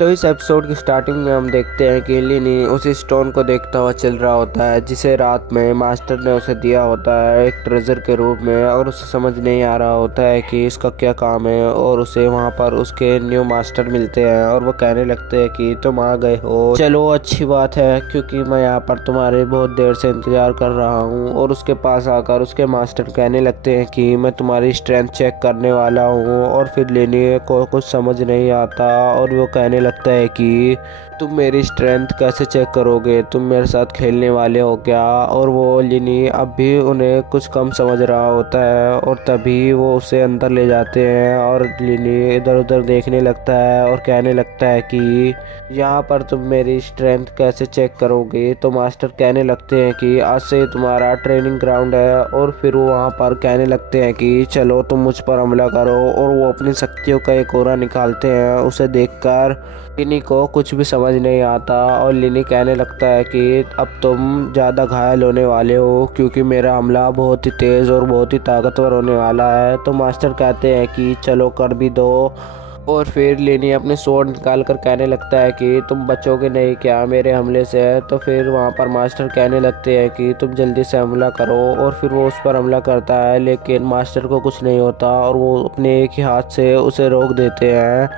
तो इस एपिसोड की स्टार्टिंग में हम देखते हैं कि लिनी उस स्टोन को देखता हुआ चल रहा होता है जिसे रात में मास्टर ने उसे दिया होता है एक ट्रेजर के रूप में, और उसे समझ नहीं आ रहा होता है कि इसका क्या काम है। और उसे वहां पर उसके न्यू मास्टर मिलते हैं और वो कहने लगते हैं कि तुम आ गए हो, चलो अच्छी बात है, क्योंकि मैं यहाँ पर तुम्हारे बहुत देर से इंतजार कर रहा हूँ। और उसके पास आकर उसके मास्टर कहने लगते हैं कि मैं तुम्हारी स्ट्रेंथ चेक करने वाला हूँ। और फिर लिनी को कुछ समझ नहीं आता और वो कहने लगता है कि तुम मेरी स्ट्रेंथ कैसे चेक करोगे, तुम मेरे साथ खेलने वाले हो क्या। और वो लिनी अब भी उन्हें कुछ कम समझ रहा होता है और तभी वो उसे अंदर ले जाते हैं और लिनी इधर उधर देखने लगता है और कहने लगता है कि यहाँ पर तुम मेरी स्ट्रेंथ कैसे चेक करोगे। तो मास्टर कहने लगते हैं कि आज से तुम्हारा ट्रेनिंग ग्राउंड है। और फिर वो वहाँ पर कहने लगते हैं कि चलो तुम मुझ पर हमला करो। और वो अपनी शक्तियों का एक कोरा निकालते हैं। उसे देखकर लिनी को कुछ भी समझ नहीं आता और लिनी कहने लगता है कि अब तुम ज़्यादा घायल होने वाले हो, क्योंकि मेरा हमला बहुत ही तेज़ और बहुत ही ताकतवर होने वाला है। तो मास्टर कहते हैं कि चलो कर भी दो। और फिर लिनी अपनी स्वॉर्ड निकाल कर कहने लगता है कि तुम बचोगे नहीं क्या मेरे हमले से। तो फिर वहाँ पर मास्टर कहने लगते हैं कि तुम जल्दी से हमला करो। और फिर वो उस पर हमला करता है, लेकिन मास्टर को कुछ नहीं होता और वो अपने एक ही हाथ से उसे रोक देते हैं,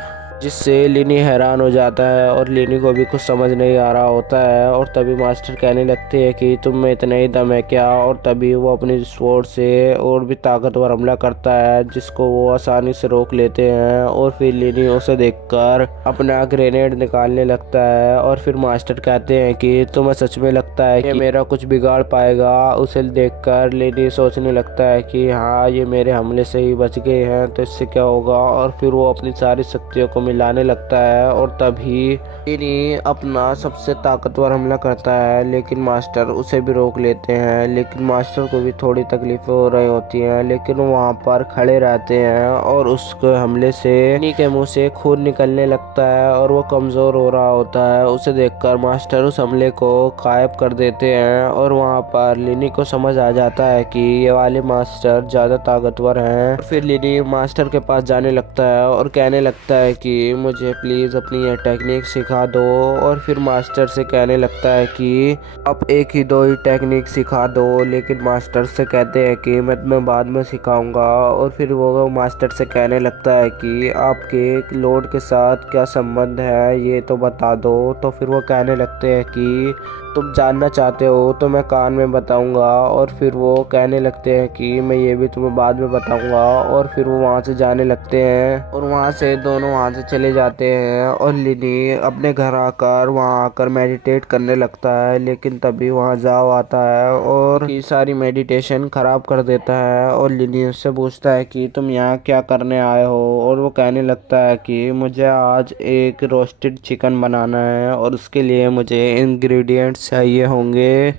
जिससे लिनी हैरान हो जाता है और लिनी को भी कुछ समझ नहीं आ रहा होता है। और तभी मास्टर कहने लगते हैं कि तुम में इतना ही दम है क्या। और तभी वो अपनी स्वॉर्ड से और भी ताकतवर हमला करता है, जिसको वो आसानी से रोक लेते हैं। और फिर लिनी उसे देखकर अपना ग्रेनेड निकालने लगता है। और फिर मास्टर कहते हैं कि तुम्हें सच में लगता है कि मेरा कुछ बिगाड़ पाएगा। उसे देखकर लिनी सोचने लगता है कि हाँ, ये मेरे हमले से ही बच गए हैं तो इससे क्या होगा। और फिर वो अपनी सारी शक्तियों को मिलाने लगता है और तभी लिनी अपना सबसे ताकतवर हमला करता है, लेकिन मास्टर उसे भी रोक लेते हैं। लेकिन मास्टर को भी थोड़ी तकलीफें हो रही होती हैं, लेकिन वो वहाँ पर खड़े रहते हैं और उसके हमले से लिनी के मुंह से खून निकलने लगता है और वो कमज़ोर हो रहा होता है। उसे देखकर मास्टर उस हमले को गायब कर देते हैं और वहाँ पर लिनी को समझ आ जाता है कि ये वाले मास्टर ज़्यादा ताकतवर हैं। फिर लिनी मास्टर के पास जाने लगता है और कहने लगता है कि मुझे प्लीज़ अपनी ये टेक्निक सिखा दो। और फिर मास्टर से कहने लगता है कि आप एक ही दो ही टेक्निक सिखा दो, लेकिन मास्टर से कहते हैं कि मैं बाद में सिखाऊंगा। और फिर वो मास्टर से कहने लगता है कि आपके लॉर्ड के साथ क्या संबंध है ये तो बता दो। तो फिर वो कहने लगते हैं कि तुम जानना चाहते हो तो मैं कान में बताऊंगा। और फिर वो कहने लगते हैं कि मैं ये भी तुम्हें बाद में बताऊंगा। और फिर वो वहाँ से जाने लगते हैं और वहाँ से दोनों वहाँ से चले जाते हैं। और लिनी अपने घर आकर वहाँ आकर मेडिटेट करने लगता है, लेकिन तभी वहाँ जाओ आता है और की सारी मेडिटेशन खराब कर देता है। और लिनी उससे पूछता है कि तुम यहाँ क्या करने आए हो। और वो कहने लगता है कि मुझे आज एक रोस्टेड चिकन बनाना है और उसके लिए मुझे इंग्रेडिएंट्स चाहिए होंगे।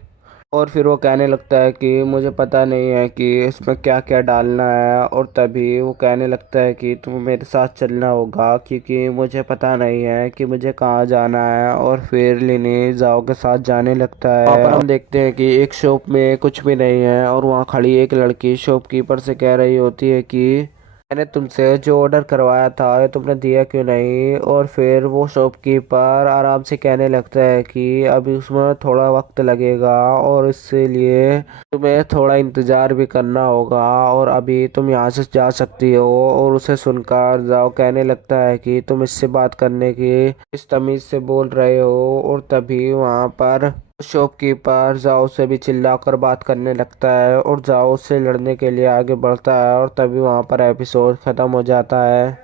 और फिर वो कहने लगता है कि मुझे पता नहीं है कि इसमें क्या क्या डालना है। और तभी वो कहने लगता है कि तुम्हें मेरे साथ चलना होगा, क्योंकि मुझे पता नहीं है कि मुझे कहाँ जाना है। और फिर लिनी जाओ के साथ जाने लगता है। वहाँ पर हम देखते हैं कि एक शॉप में कुछ भी नहीं है और वहाँ खड़ी एक लड़की शॉपकीपर से कह रही होती है कि मैंने तुमसे जो ऑर्डर करवाया था ये तुमने दिया क्यों नहीं। और फिर वो शॉपकीपर आराम से कहने लगता है कि अभी उसमें थोड़ा वक्त लगेगा और इसलिए तुम्हें थोड़ा इंतज़ार भी करना होगा और अभी तुम यहाँ से जा सकती हो। और उसे सुनकर जाओ कहने लगता है कि तुम इससे बात करने की इस तमीज़ से बोल रहे हो। और तभी वहाँ पर शॉपकीपर जाओ से भी चिल्लाकर बात करने लगता है और जाओ से लड़ने के लिए आगे बढ़ता है। और तभी वहाँ पर एपिसोड ख़त्म हो जाता है।